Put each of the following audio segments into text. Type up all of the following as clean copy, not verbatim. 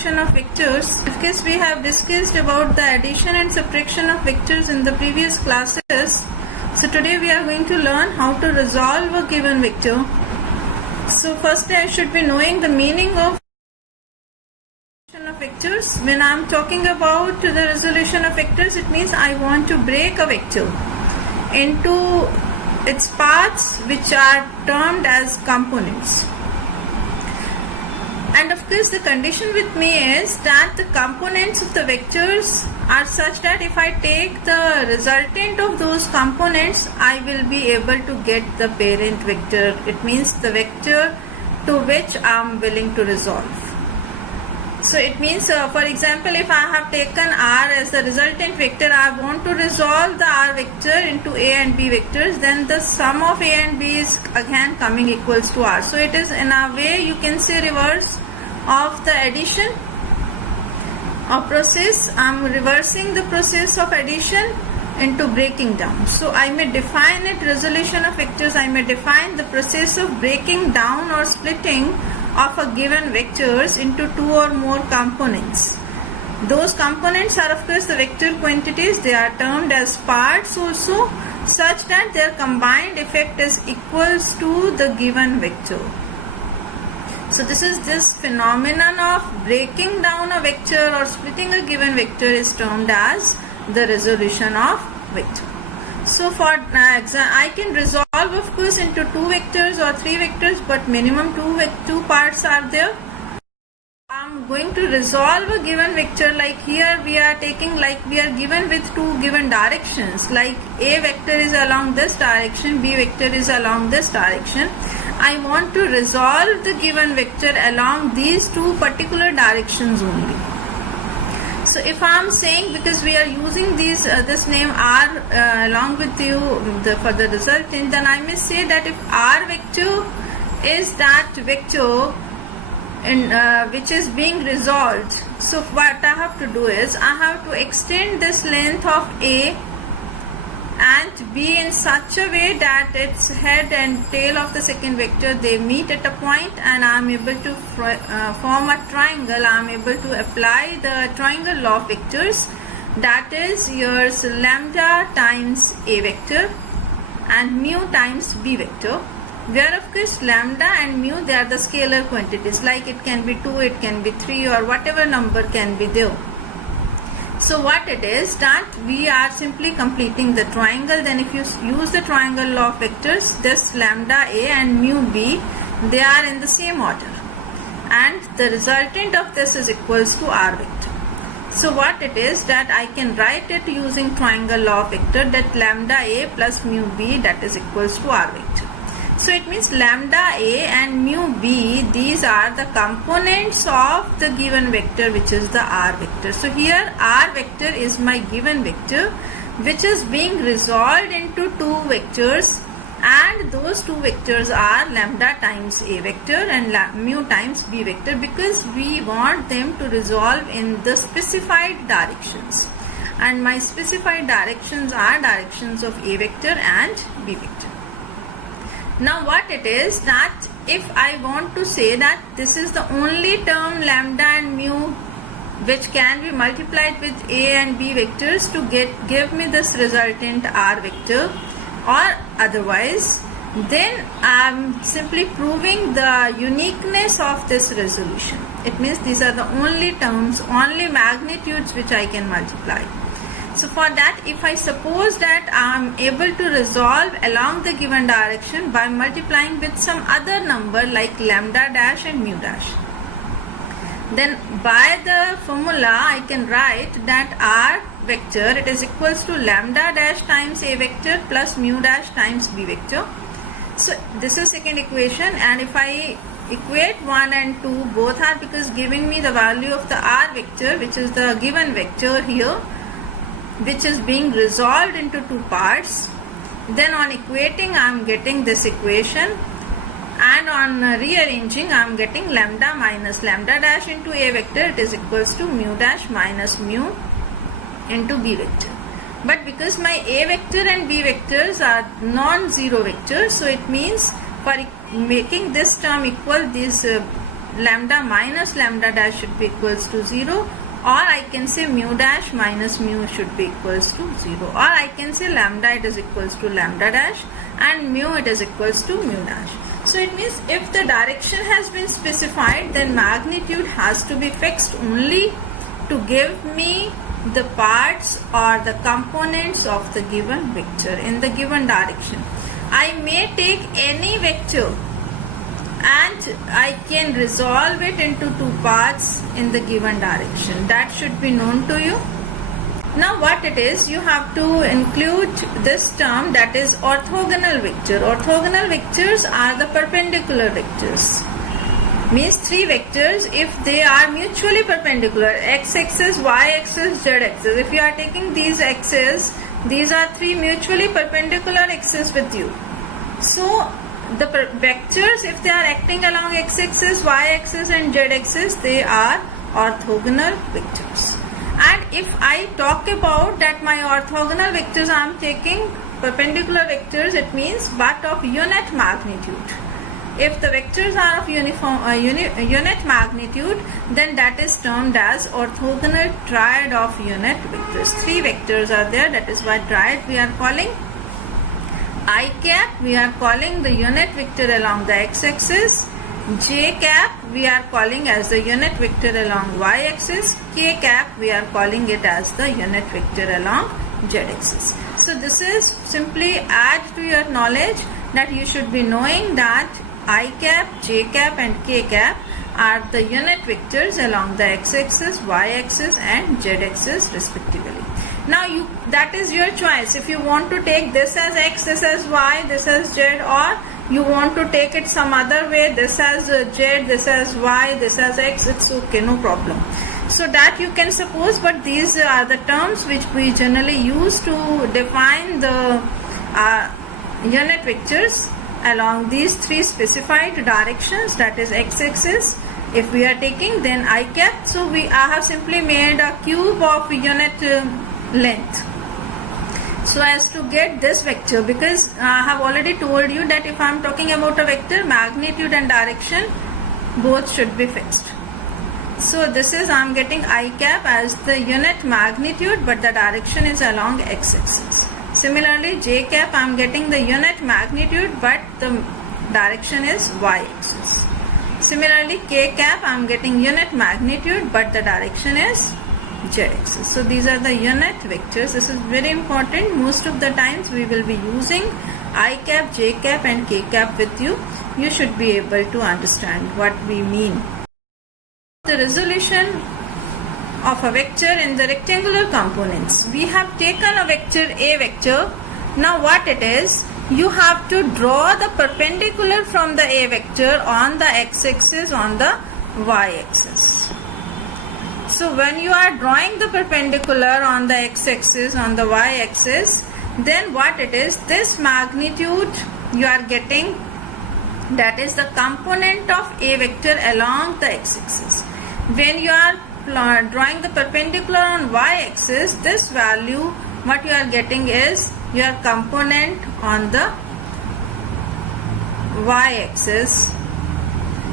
resolution of vectors. Because we have discussed about the addition and subtraction of vectors in the previous classes, so today we are going to learn how to resolve a given vector. So firstly I should be knowing the meaning of vectors. When I am talking about the resolution of vectors, it means I want to break a vector into its parts which are termed as components. And of course the condition with me is that the components of the vectors are such that if I take the resultant of those components, I will be able to get the parent vector. It means the vector to which I am willing to resolve. So it means, for example, if I have taken R as the resultant vector, I want to resolve the R vector into A and B vectors, then the sum of A and B is again coming equals to R. So it is, in a way, you can say, reverse of the addition of process. I am reversing the process of addition into breaking down. So I may define it resolution of vectors, I may define the process of breaking down or splitting of a given vectors into two or more components. Those components are of course the vector quantities. They are termed as parts also, such that their combined effect is equals to the given vector. So this phenomenon of breaking down a vector or splitting a given vector is termed as the resolution of vector. So for I can resolve of course into two vectors or three vectors, but minimum two parts are there. I am going to resolve a given vector, like here we are taking, like we are given with two given directions, like A vector is along this direction, B vector is along this direction. I want to resolve the given vector along these two particular directions only. So if I am saying, because we are using these this name R along with you for the resultant, then I may say that if R vector is that vector which is being resolved, so what I have to do is I have to extend this length of A and B in such a way that its head and tail of the second vector, they meet at a point, and I am able to form a triangle. I am able to apply the triangle law of vectors, that is yours lambda times A vector and mu times B vector, where of course lambda and mu, they are the scalar quantities, like it can be 2, it can be 3, or whatever number can be there. So what it is that we are simply completing the triangle. Then if you use the triangle law of vectors, this lambda A and mu B, they are in the same order, and the resultant of this is equals to R vector. So what it is that I can write it using triangle law of vector, that lambda A plus mu B, that is equals to R vector. So it means lambda A and mu B, these are the components of the given vector, which is the R vector. So here R vector is my given vector, which is being resolved into two vectors, and those two vectors are lambda times A vector and mu times B vector, because we want them to resolve in the specified directions, and my specified directions are directions of A vector and B vector. Now what it is that if I want to say that this is the only term lambda and mu which can be multiplied with A and B vectors to give me this resultant R vector, or otherwise, then I am simply proving the uniqueness of this resolution. It means these are the only terms, only magnitudes which I can multiply. So for that, if I suppose that I am able to resolve along the given direction by multiplying with some other number like lambda dash and mu dash, then by the formula I can write that R vector, it is equals to lambda dash times A vector plus mu dash times B vector. So this is second equation, and if I equate 1 and 2, both are because giving me the value of the R vector, which is the given vector here, which is being resolved into two parts. Then on equating I am getting this equation, and on rearranging I am getting lambda minus lambda dash into A vector, it is equals to mu dash minus mu into B vector. But because my A vector and B vectors are non-zero vectors, so it means for making this term equal, these lambda minus lambda dash should be equals to 0, or I can say mu dash minus mu should be equals to 0, or I can say lambda it is equals to lambda dash and mu it is equals to mu dash. So it means if the direction has been specified, then magnitude has to be fixed only to give me the parts or the components of the given vector in the given direction. I may take any vector and I can resolve it into two parts in the given direction. That should be known to you. Now what it is, you have to include this term, that is orthogonal vector. Orthogonal vectors are the perpendicular vectors. Means three vectors if they are mutually perpendicular, x-axis, y-axis, z-axis. If you are taking these axes, these are three mutually perpendicular axes with you. So the vectors, if they are acting along x-axis, y-axis and z-axis, they are orthogonal vectors. And if I talk about that my orthogonal vectors, I am taking perpendicular vectors, it means but of unit magnitude. If the vectors are of unit magnitude, then that is termed as orthogonal triad of unit vectors. Three vectors are there, that is why triad we are calling. I cap we are calling the unit vector along the x-axis. J cap we are calling as the unit vector along y-axis. K cap we are calling it as the unit vector along z-axis. So this is simply add to your knowledge that you should be knowing that I cap, J cap and K cap are the unit vectors along the x-axis, y-axis and z-axis respectively. Now that is your choice. If you want to take this as x, this as y, this as z, or you want to take it some other way, this as z, this as y, this as x, it's okay, no problem. So that you can suppose, but these are the terms which we generally use to define the unit vectors along these three specified directions, that is x-axis. If we are taking, then I cap. So I have simply made a cube of unit length so as to get this vector, because I have already told you that if I am talking about a vector, magnitude and direction both should be fixed. So this is, I am getting I cap as the unit magnitude, but the direction is along x-axis. Similarly, J cap I am getting the unit magnitude, but the direction is y-axis. Similarly, K cap I am getting unit magnitude, but the direction is z-axis. So these are the unit vectors. This is very important. Most of the times we will be using I cap, J cap and K cap with you. You should be able to understand what we mean. The resolution of a vector in the rectangular components. We have taken a vector A vector. Now what it is, you have to draw the perpendicular from the A vector on the x-axis, on the y-axis. So when you are drawing the perpendicular on the x-axis, on the y-axis, then what it is, this magnitude you are getting, that is the component of A vector along the x-axis. When you are drawing the perpendicular on y-axis, this value what you are getting is your component on the y-axis.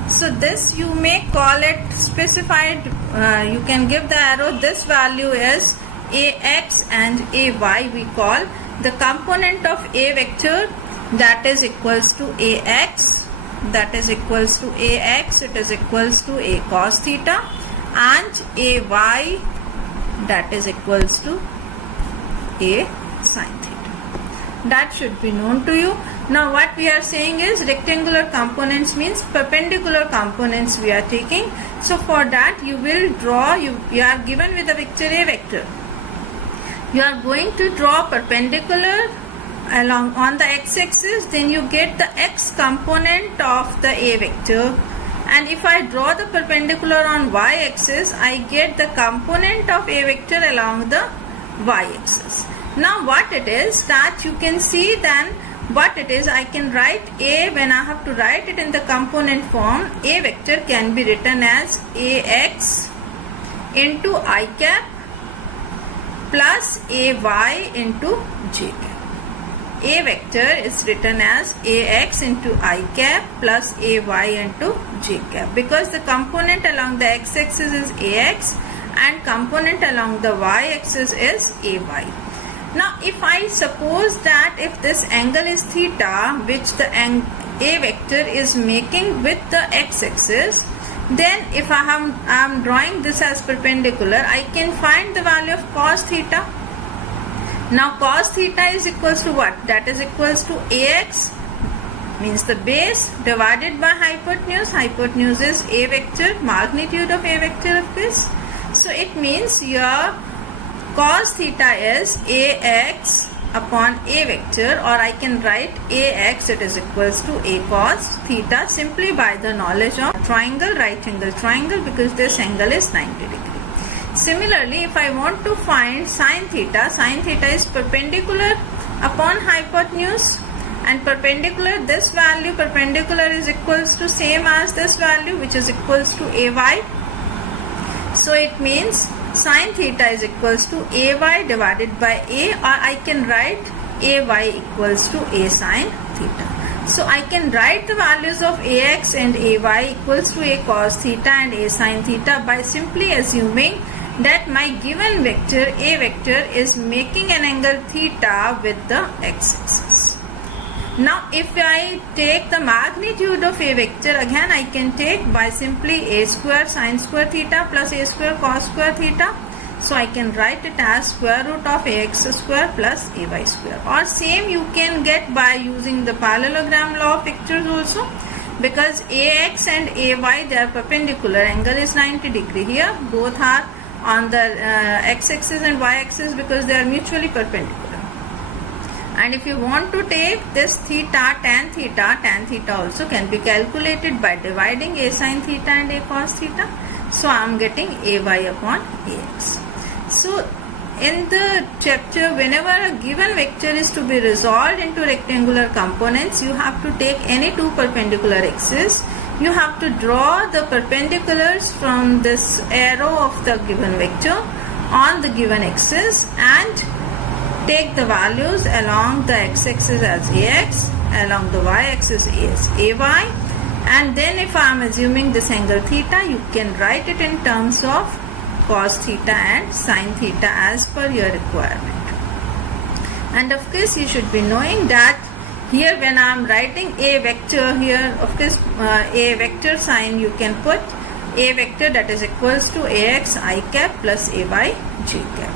So this you may call it specified, you can give the arrow, this value is ax and ay, we call the component of A vector, that is equals to ax, that is equals to ax, it is equals to a cos theta, and ay, that is equals to a sin theta. That should be known to you. Now what we are saying is rectangular components means perpendicular components we are taking. So for that you will draw, you are given with a vector A vector. You are going to draw perpendicular along on the x-axis, then you get the x component of the A vector. And if I draw the perpendicular on y-axis, I get the component of A vector along the y-axis. Now what it is, that you can see then what it is, I can write A, when I have to write it in the component form, A vector can be written as ax into I cap plus ay into j cap. A vector is written as ax into I cap plus ay into j cap, because the component along the x-axis is ax and component along the y-axis is ay. Now if I suppose that if this angle is theta, which the A vector is making with the x-axis, then if I am drawing this as perpendicular, I can find the value of cos theta. Now cos theta is equals to what? That is equals to ax, means the base, divided by hypotenuse. Hypotenuse is a vector, magnitude of a vector of this. So it means your cos theta is ax upon a vector, or I can write ax, it is equals to a cos theta, simply by the knowledge of triangle, right angle triangle, because this angle is 90 degree. Similarly, if I want to find sin theta is perpendicular upon hypotenuse, and perpendicular, this value perpendicular is equals to same as this value, which is equals to ay. So it means sin theta is equals to ay divided by a, or I can write ay equals to a sin theta. So I can write the values of ax and ay equals to a cos theta and a sin theta by simply assuming that my given vector a vector is making an angle theta with the x-axis. Now if I take the magnitude of a vector, again I can take by simply a square sin square theta plus a square cos square theta. So I can write it as square root of ax square plus ay square, or same you can get by using the parallelogram law of vectors also, because ax and ay, they are perpendicular, angle is 90 degree. Here both are on the x-axis and y-axis because they are mutually perpendicular. And if you want to take this theta, tan theta also can be calculated by dividing a sin theta and a cos theta. So I am getting ay upon ax. So in the chapter, whenever a given vector is to be resolved into rectangular components, you have to take any two perpendicular axes. You have to draw the perpendiculars from this arrow of the given vector on the given axis and take the values along the x-axis as ax, along the y-axis as ay, and then if I am assuming this angle theta, you can write it in terms of cos theta and sin theta as per your requirement. And of course you should be knowing that here when I am writing a vector, here of course a vector sign you can put a vector, that is equals to ax I cap plus a by j cap.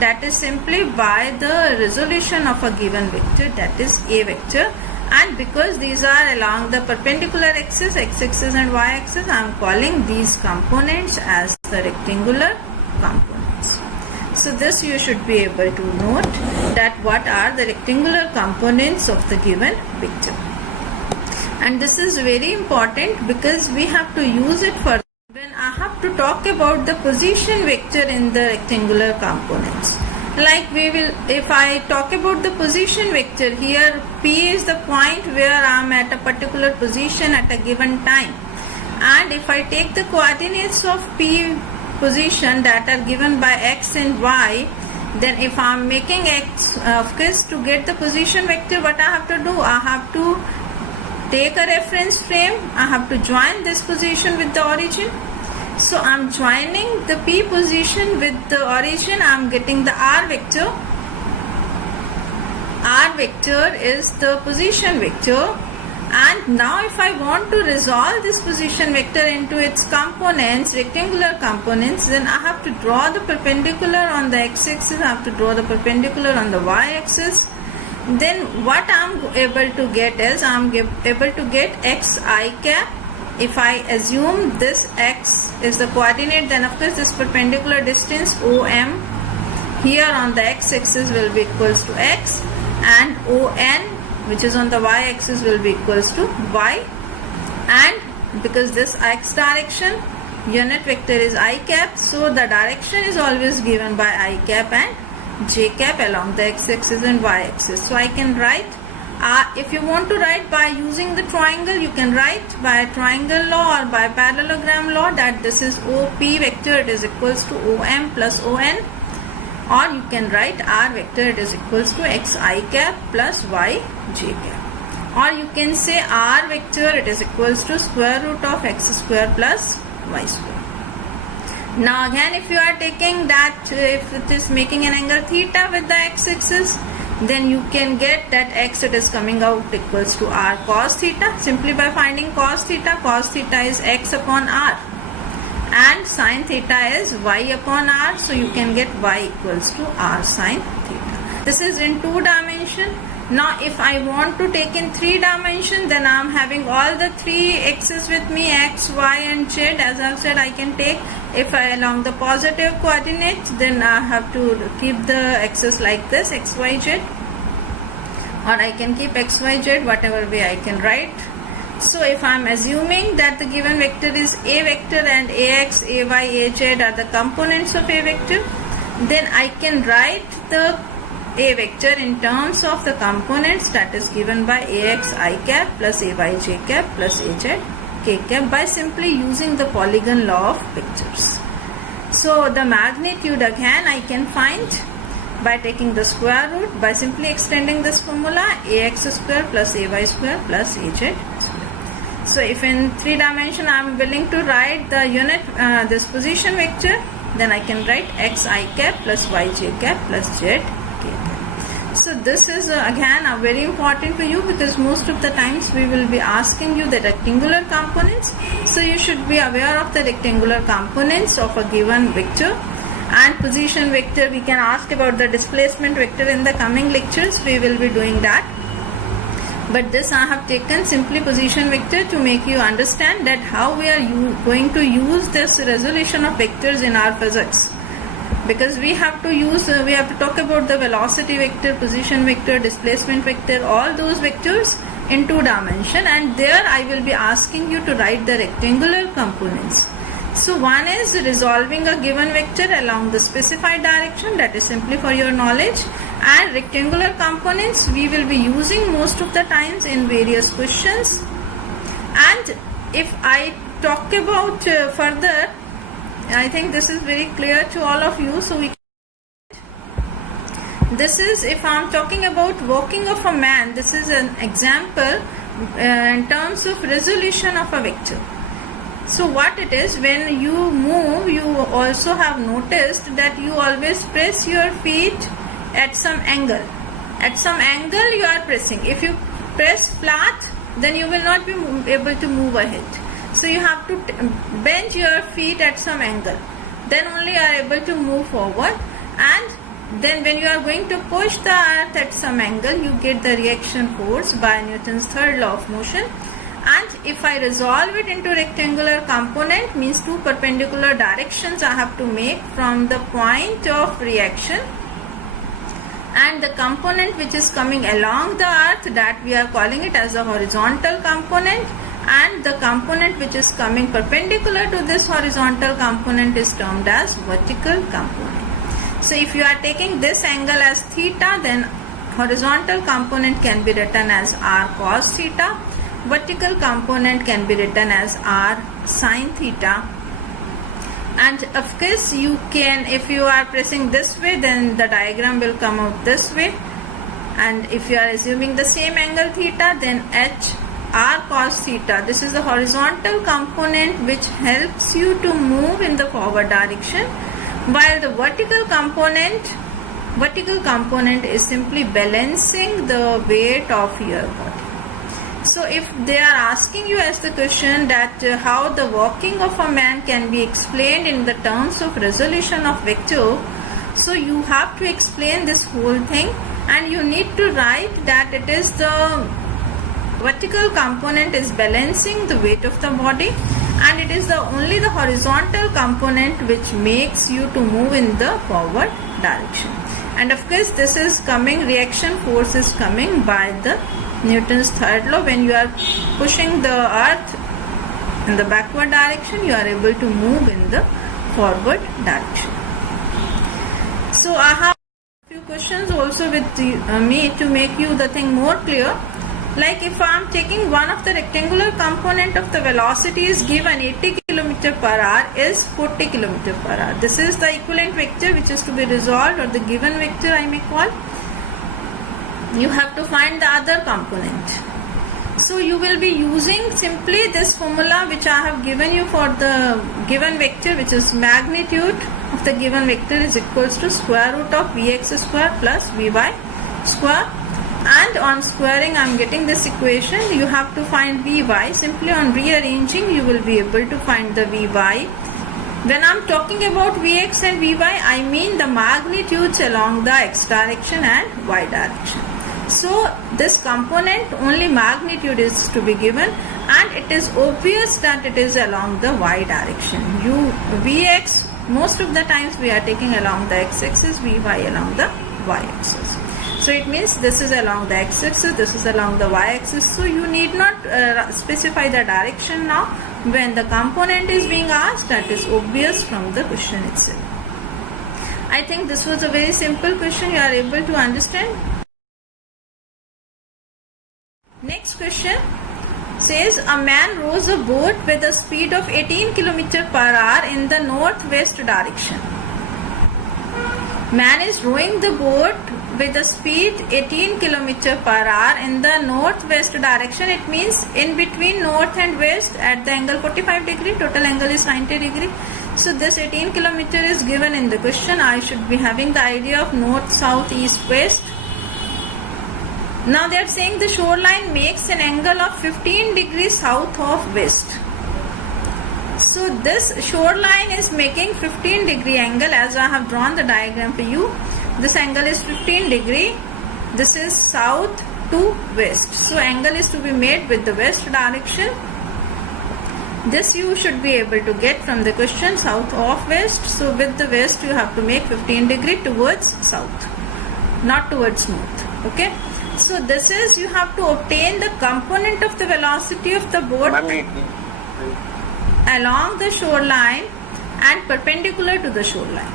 That is simply by the resolution of a given vector, that is a vector, and because these are along the perpendicular axis, x-axis and y-axis, I am calling these components as the rectangular components. So this you should be able to note that what are the rectangular components of the given vector. And this is very important because we have to use it for when I have to talk about the position vector in the rectangular components. Like we will, if I talk about the position vector, here P is the point where I am at a particular position at a given time. And if I take the coordinates of P position that are given by x and y, then if I am making x, of course to get the position vector, what I have to do? I have to take a reference frame, I have to join this position with the origin. So I am joining the P position with the origin, I am getting the R vector. R vector is the position vector. And now if I want to resolve this position vector into its components, rectangular components, then I have to draw the perpendicular on the x-axis, I have to draw the perpendicular on the y-axis. Then what I am able to get is, I am able to get x I cap. If I assume this x is the coordinate, then of course this perpendicular distance OM here on the x-axis will be equals to x, and ON which is on the y-axis will be equals to y, and because this x direction unit vector is I cap, so the direction is always given by I cap and j cap along the x-axis and y-axis. So I can write, if you want to write by using the triangle, you can write by triangle law or by parallelogram law that this is OP vector, it is equals to OM plus ON. or you can write r vector, it is equals to xi cap plus y j cap, or you can say r vector, it is equals to square root of x square plus y square. Now again, if you are taking that, if it is making an angle theta with the x-axis, then you can get that x, it is coming out equals to r cos theta, simply by finding cos theta. Cos theta is x upon r and sin theta is y upon r, so you can get y equals to r sin theta. This is in 2 dimension. Now if I want to take in 3 dimension, then I am having all the 3 x's with me, x, y and z. As I have said, I can take, if I along the positive coordinates, then I have to keep the x's like this, x, y, z, or I can keep x, y, z, whatever way I can write. So if I am assuming that the given vector is a vector and ax, ay, az are the components of a vector, then I can write the a vector in terms of the components that is given by ax I cap plus ay j cap plus az k cap by simply using the polygon law of vectors. So the magnitude again I can find by taking the square root, by simply extending this formula, ax square plus ay square plus az square. So if in 3 dimension I am willing to write the unit this position vector, then I can write x I cap plus y j cap plus z k cap. So this is again very important for you, because most of the times we will be asking you the rectangular components. So you should be aware of the rectangular components of a given vector. And position vector, we can ask about the displacement vector in the coming lectures. We will be doing that. But this I have taken simply position vector to make you understand that how we are going to use this resolution of vectors in our physics. Because we have to use, we have to talk about the velocity vector, position vector, displacement vector, all those vectors in 2 dimension, and there I will be asking you to write the rectangular components. So one is resolving a given vector along the specified direction, that is simply for your knowledge, and rectangular components we will be using most of the times in various questions. And if I talk about further, I think this is very clear to all of you. So this is, if I am talking about walking of a man, this is an example in terms of resolution of a vector. So what it is, when you move, you also have noticed that you always press your feet at some angle. At some angle you are pressing. If you press flat, then you will not be able to move ahead. So you have to bend your feet at some angle, then only you are able to move forward. And then when you are going to push the earth at some angle, you get the reaction force by Newton's third law of motion. And if I resolve it into rectangular component, means 2 perpendicular directions I have to make from the point of reaction, and the component which is coming along the earth, that we are calling it as a horizontal component, and the component which is coming perpendicular to this horizontal component is termed as vertical component. So if you are taking this angle as theta, then horizontal component can be written as r cos theta, vertical component can be written as r sin theta. And of course you can, if you are pressing this way, then the diagram will come out this way, and if you are assuming the same angle theta, then h r cos theta, this is the horizontal component which helps you to move in the forward direction, while the vertical component is simply balancing the weight of your body. So if they are asking you as the question that how the walking of a man can be explained in the terms of resolution of vector, so you have to explain this whole thing, and you need to write that it is the vertical component is balancing the weight of the body, and it is only the horizontal component which makes you to move in the forward direction. And of course this is coming, reaction force is coming by the Newton's third law. When you are pushing the earth in the backward direction, you are able to move in the forward direction. So I have a few questions also with me to make you the thing more clear. Like if I am taking one of the rectangular component of the velocity is given 80 km per hour is 40 km per hour. This is the equivalent vector which is to be resolved, or the given vector I may call. You have to find the other component. So you will be using simply this formula which I have given you for the given vector, which is magnitude of the given vector is equals to square root of Vx square plus Vy square. And on squaring I am getting this equation. You have to find Vy. Simply on rearranging you will be able to find the Vy. When I am talking about Vx and Vy, I mean the magnitudes along the x direction and y direction. So this component only magnitude is to be given, and it is obvious that it is along the y direction. Vx most of the times we are taking along the x-axis, Vy along the y-axis. So it means this is along the x-axis, this is along the y-axis. So you need not specify the direction now. When the component is being asked, that is obvious from the question itself. I think this was a very simple question. You are able to understand. Next question says a man rows a boat with a speed of 18 km per hour in the northwest direction. Man is rowing the boat with a speed 18 km per hour in the northwest direction. It means in between north and west at the angle 45 degree. Total angle is 90 degree. So this 18 km is given in the question. I should be having the idea of north, south, east, west. Now they are saying the shoreline makes an angle of 15 degrees south of west. So this shoreline is making 15 degree angle, as I have drawn the diagram for you. This angle is 15 degree. This is south to west. So angle is to be made with the west direction. This you should be able to get from the question, south of west. So with the west you have to make 15 degree towards south, not towards north. Okay. So this is, you have to obtain the component of the velocity of the boat along the shoreline and perpendicular to the shoreline.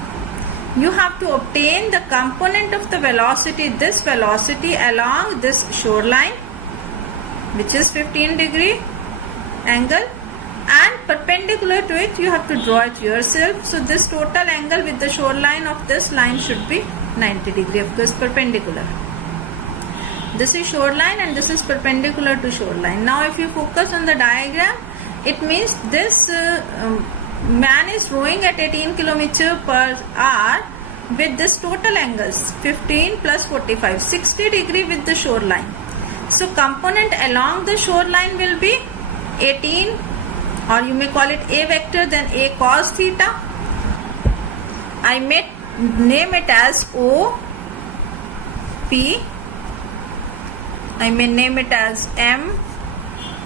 You have to obtain the component of the velocity, this velocity along this shoreline, which is 15 degree angle, and perpendicular to it you have to draw it yourself. So this total angle with the shoreline of this line should be 90 degree, of course perpendicular. This is shoreline and this is perpendicular to shoreline. Now if you focus on the diagram, it means this man is rowing at 18 km per hour with this total angles 15 plus 45, 60 degree with the shoreline. So component along the shoreline will be 18, or you may call it a vector, then a cos theta. I may name it as O, P. I may name it as M.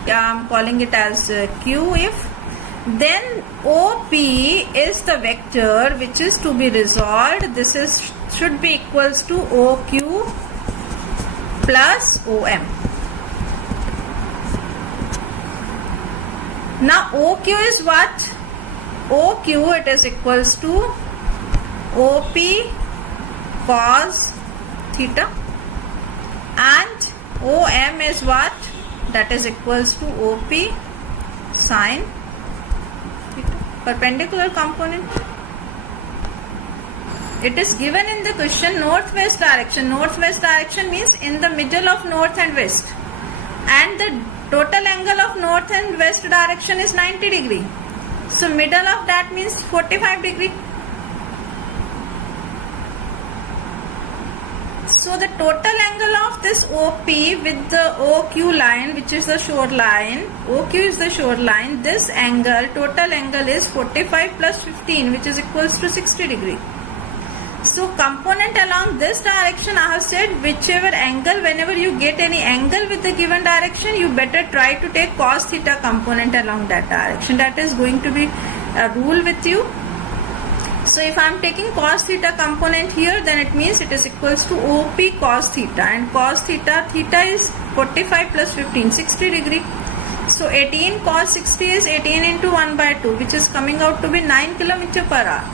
I am calling it as Q if. Then OP is the vector which is to be resolved. This is should be equals to OQ plus OM. Now OQ is what? OQ, it is equals to OP cos theta, and OM is what? That is equals to OP sin theta, perpendicular component. It is given in the question northwest direction. Northwest direction means in the middle of north and west, and the total angle of north and west direction is 90 degree. So middle of that means 45 degree. So the total angle of this OP with the OQ line, which is the shoreline, OQ is the shoreline, this angle, total angle is 45 plus 15, which is equals to 60 degree. So component along this direction, I have said whichever angle, whenever you get any angle with the given direction, you better try to take cos theta component along that direction. That is going to be a rule with you. So if I am taking cos theta component here, then it means it is equals to OP cos theta, and cos theta, theta is 45 plus 15, 60 degree. So 18 cos 60 is 18 into 1 by 2, which is coming out to be 9 km per hour.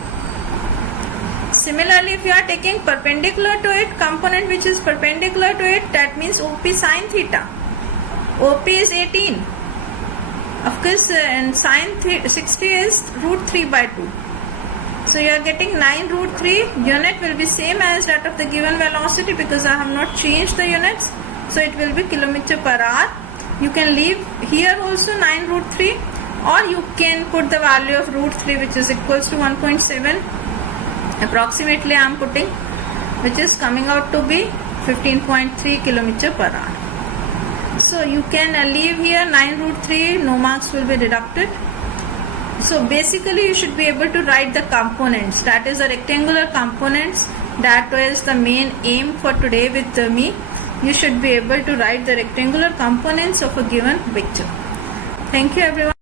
Similarly, if you are taking perpendicular to it, component which is perpendicular to it, that means OP sin theta. OP is 18. Of course, and sine 60 is root 3 by 2. So you are getting 9 root 3. Unit will be same as that of the given velocity because I have not changed the units. So it will be kilometer per hour. You can leave here also 9 root 3, or you can put the value of root 3, which is equals to 1.7 approximately I am putting, which is coming out to be 15.3 kilometer per hour. So you can leave here 9 root 3, no marks will be deducted. So basically you should be able to write the components, that is the rectangular components. That was the main aim for today with me. You should be able to write the rectangular components of a given vector. Thank you everyone.